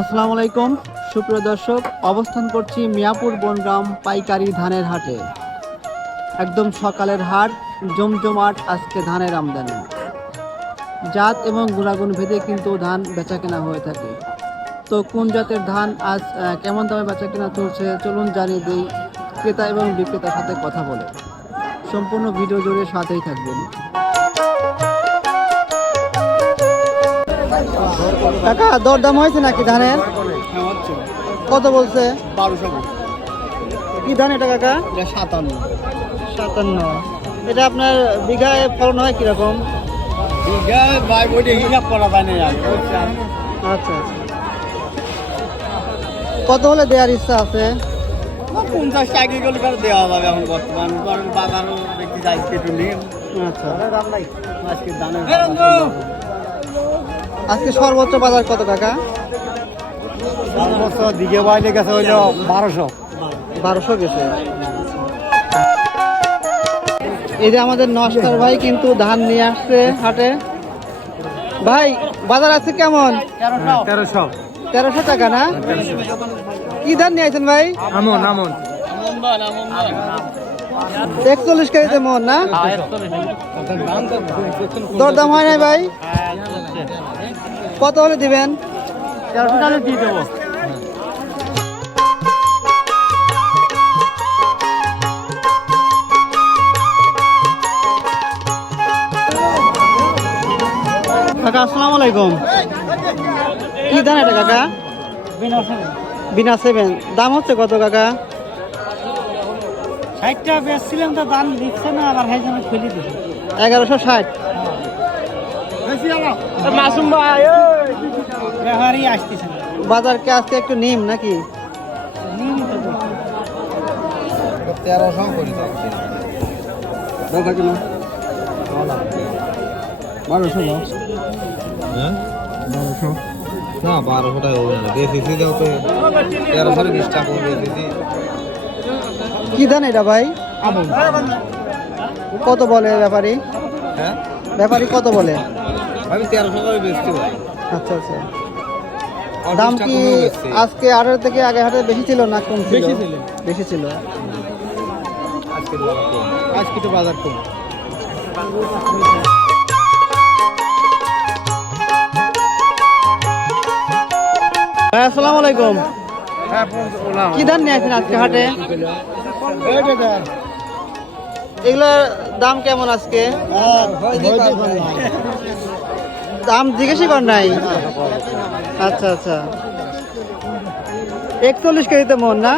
আসসালামু আলাইকুম সুপ্রিয় দর্শক, অবস্থান করছি মিয়াপুর বনগ্রাম পাইকারি ধানের হাটে। একদম সকালের হাট, জমজমাট আজকে ধানের আমদানি। জাত এবং গুণাগুণ ভেদে কিন্তু ধান বেচা কেনা হয়ে থাকে। তো কোন জাতের ধান আজ কেমন দামে বেচা কেনা চলছে চলুন জানিয়ে দিই ক্রেতা এবং বিক্রেতার সাথে কথা বলে। সম্পূর্ণ ভিডিও জুড়ে সাথেই থাকবেন। কাকা দরদাম হয়েছে নাকি ধানের? কত বলছে? 1200। কি ধান এটা কাকা? 57। এটা আপনার বিঘায় ফলন হয় কিরকম? বিঘায় ভাই বইটা হিসাব করা যায় না। আচ্ছা। কত হলে দেওয়ার ইচ্ছা আছে? 50 টাকা করে দেওয়া যাবে এখন বর্তমান বাজারও দেখতে যাইছে একটু নিয়ে। আচ্ছা, আজকে দানের আজকে সর্বোচ্চ বাজার কত কাকা? সর্বোচ্চ দিকে বাইরে গেছে হইলো 1200 গেছে। এই যে আমাদের নস্কর ভাই কিন্তু ধান নিয়ে আসছে হাটে। ভাই বাজার আছে কেমন? 1300 টাকা না? কি ধান নিয়ে আসছেন ভাই? আমন 41 কেজিতে মন না? দরদাম হয় নাই ভাই? কত হলে দিবেন? 1300 টাকা দিয়ে দেবো। কাকা আসসালামু আলাইকুম। কি ধান এটা কাকা? বিনা 7। দাম হচ্ছে কত কাকা? 60 টাকা বেচছিলাম তো দাম দিচ্ছে না, আবার ভাই যেন খুলে দিছে 1160। মাসুম ভাই ব্যাপারই আসতেছে না। বাজার কে আজকে একটু নিম নাকি? 1300 করে দাও। দাও থাকি না 1200 দাও। হ্যাঁ 1200 না 1200 টাকা হবে না, দিয়েছি দাও তো 1320 টাকা করে দিয়েছি। কি ধান এটা ভাই? কত বলে ব্যাপারী? হ্যাঁ ব্যাপারী কত বলে? আমি 1300 টাকা বেচছি ভাই। আচ্ছা। দাম কি আজকে আড়ের থেকে আগে হাটে বেশি ছিল না কম ছিল? বেশি ছিল। আজকে তো বাজার কম। ভাই আসসালামু আলাইকুম। হ্যাঁ কি ধান নিয়ে আসছেন আজকে হাটে? এগুলোর দাম কেমন আজকে? দাম জিজ্ঞেসই কর নাই। আচ্ছা 41 কেজিতে মন না?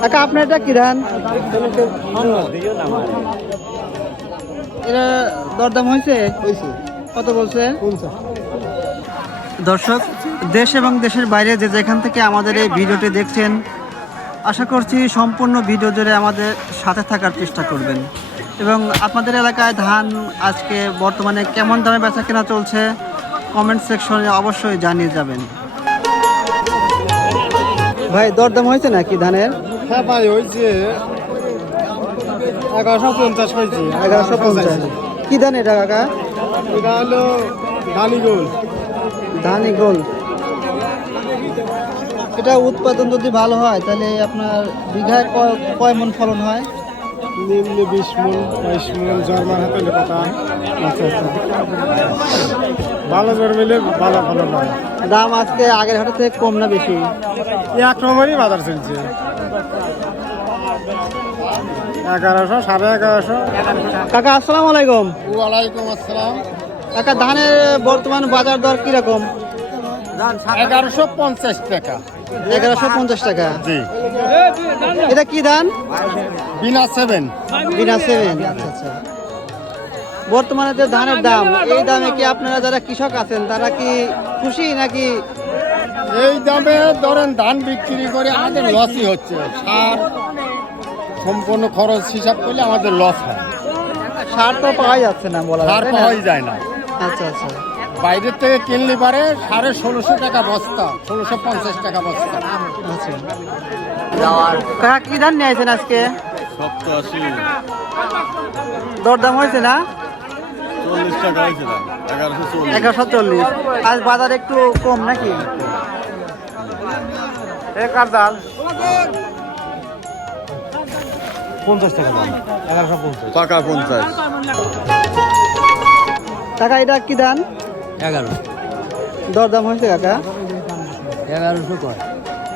কাকা আপনার এটা কি ধান? এটা দরদাম হয়েছে? কত বলছে? দর্শক দেশ এবং দেশের বাইরে যে যেখান থেকে আমাদের এই ভিডিওটি দেখছেন, আশা করছি সম্পূর্ণ ভিডিও জুড়ে আমাদের সাথে থাকার চেষ্টা করবেন এবং আপনাদের এলাকায় ধান আজকে বর্তমানে কেমন দামে বেচা কেনা চলছে কমেন্ট সেকশনে অবশ্যই জানিয়ে যাবেন। ভাই দরদাম হয়েছে নাকি ধানের? হ্যাঁ ভাই হয়েছে 1150 হয়েছে। 1150। কি ধান এটা কাকা? এটা হলো ধানি গোল। এটা উৎপাদন যদি ভালো হয় তাহলে আপনার বিঘায় কয় মন ফলন হয়? নিম্নে 20 মন 22 মন জর্মান হাতে কথা। আচ্ছা। ভালো জন্মিলে ভালো হয়। দাম আজকে আগের হাটের থেকে কম না বেশি? এক নম্বরই বাজার চলছে 1100 1150। কাকা আসসালামু আলাইকুম। ওয়ালাইকুম আসসালাম। কাকা ধানের বর্তমান বাজার দর কিরকম? 1150 টাকা। 1150 টাকা। জি। এটা কি ধান? বিনা 7। বিনা 7। আচ্ছা। বর্তমানে যে ধানের দাম, এই দামে কি আপনারা যারা কৃষক আছেন তারা কি খুশি নাকি? এই দামে ধরেন ধান বিক্রি করে আমাদের লসই হচ্ছে। সার সম্পূর্ণ খরচ হিসাব করলে আমাদের লস হয়। সার তো পাওয়া যাচ্ছে না বলা সার যায় না? পাওয়াই যায় না। আচ্ছা। বাইরের থেকে কিনলে পারে সাড়ে 1600 টাকা বস্তা, 1650 টাকা বস্তা। আচ্ছা কাকা কি ধান নিয়ে আসেন আজকে? 87 দরদাম হয়েছে না? 40 টাকা হয়েছে দাম 1140 1140। আজ বাজার একটু কম নাকি? কার ডাল 50 টাকা দাম 1150 পাকা 50 কাকা এটা কি ধান? 11 দরদাম হয়েছে কাকা? 1100 কয়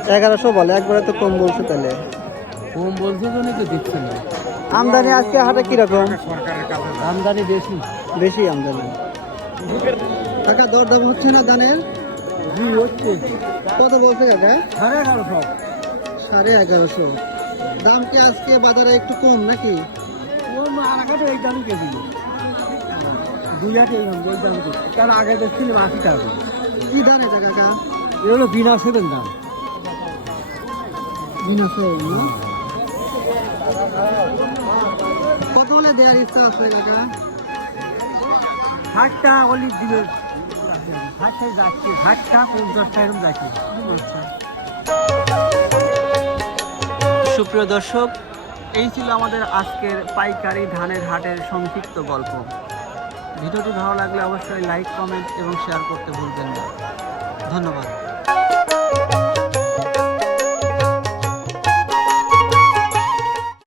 1100 বলে, একবারে তো কম বলছে তাহলে। কম বলছে তো নাকি দিচ্ছে না আমদানি আজকে হাটে কিরকম? আমদানি বেশি বেশি আমদানি। কাকা দরদাম হচ্ছে না ধানের? জি হচ্ছে কত বলছে কাকা? 1150 1150। দাম কি আজকে বাজারে একটু কম নাকি? ও মারাকাটা এই দাম কেজি 2 লাখ এই দাম তার আগে দেখছিলাম 80 টাকা কি ধান এটা কাকা? এ হলো বিনা সেভেন দাম কত হলে দেওয়ার ইচ্ছা আছে কাকা? 60 টাকা বলি দিবে 60 যাচ্ছে 60 টাকা 50 টাকা এরকম যাচ্ছে সুপ্রিয় দর্শক, এই ছিল আমাদের আজকের পাইকারি ধানের হাটের সংক্ষিপ্ত গল্প। ভিডিওটি ভালো লাগলে অবশ্যই লাইক, কমেন্ট এবং শেয়ার করতে ভুলবেন না। ধন্যবাদ।